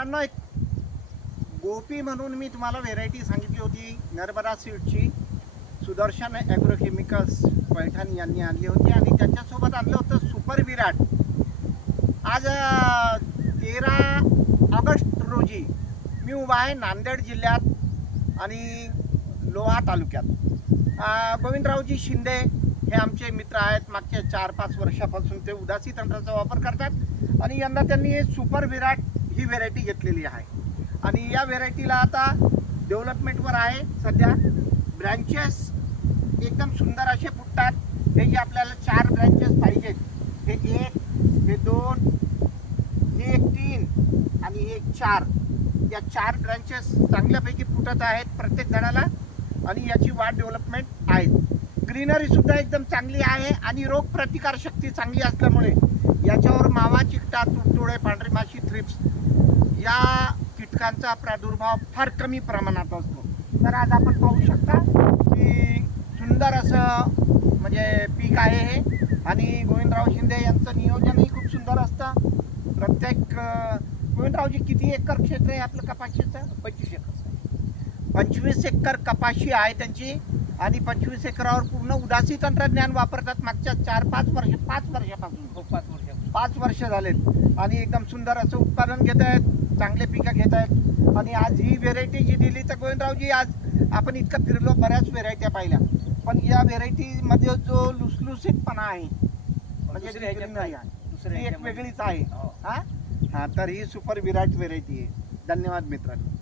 मित्रांनो, एक गोपी म्हणून मी तुम्हाला व्हेरायटी सांगितली होती नर्मदा सीडची. सुदर्शन ॲग्रोकेमिकल्स पैठण यांनी आणली होती आणि त्याच्यासोबत आणलं होतं सुपर विराट. आज 13 ऑगस्ट रोजी मी उभा आहे नांदेड जिल्ह्यात आणि लोहा तालुक्यात. गोविंदरावजी शिंदे हे आमचे मित्र आहेत. मागच्या 4-5 वर्षापासून ते उदासी तंत्राचा वापर करतात आणि यंदा त्यांनी सुपर विराट ही व्हेरायटी घेतलेली आहे आणि या व्हेरायटीला आता डेव्हलपमेंटवर आहे सध्या. ब्रँचेस एकदम सुंदर असे फुटतात. हे जे आपल्याला 4 ब्रँचेस पाहिजेत, हे 1, हे 2, हे 3 आणि हे 4, या 4 ब्रँचेस चांगल्यापैकी फुटत आहेत प्रत्येक झाडाला आणि याची वाढ डेव्हलपमेंट आहे. ग्रीनरी सुद्धा एकदम चांगली आहे आणि रोग प्रतिकार शक्ती चांगली असल्यामुळे याच्यावर मावा, चिकटा, तुडतुडे, पांढरी माशी, थ्रिप्स या कीटकांचा प्रादुर्भाव फार कमी प्रमाणात असतो. तर आज आपण पाहू शकता की सुंदर असं म्हणजे पीक आहे हे आणि गोविंदराव शिंदे यांचं नियोजनही खूप सुंदर असतं. प्रत्येक गोविंदरावजी किती एकर क्षेत्र आहे आपलं कपाशीचं? 25 एकर. 25 एकर कपाशी आहे त्यांची आणि 25 एकरावर पूर्ण उदासी तंत्रज्ञान वापरतात. मागच्या 5 वर्षापासून 5 वर्ष झालेत आणि एकदम सुंदर असं उत्पादन घेत आहेत, चांगले पिकं घेत आहेत. आणि आज ही व्हेरायटी जी दिली तर गोविंदरावजी, आज आपण इतकं फिरलो, बऱ्याच व्हेरायट्या पाहिल्या, पण या व्हेरायटीमध्ये जो लुसलुसीतपणा आहे म्हणजे दुसऱ्या ह्याच्यात नाही आहे. ती एक वेगळीच आहे. हो. हां, तर ही सुपर विराट व्हेरायटी आहे. धन्यवाद मित्रांनो.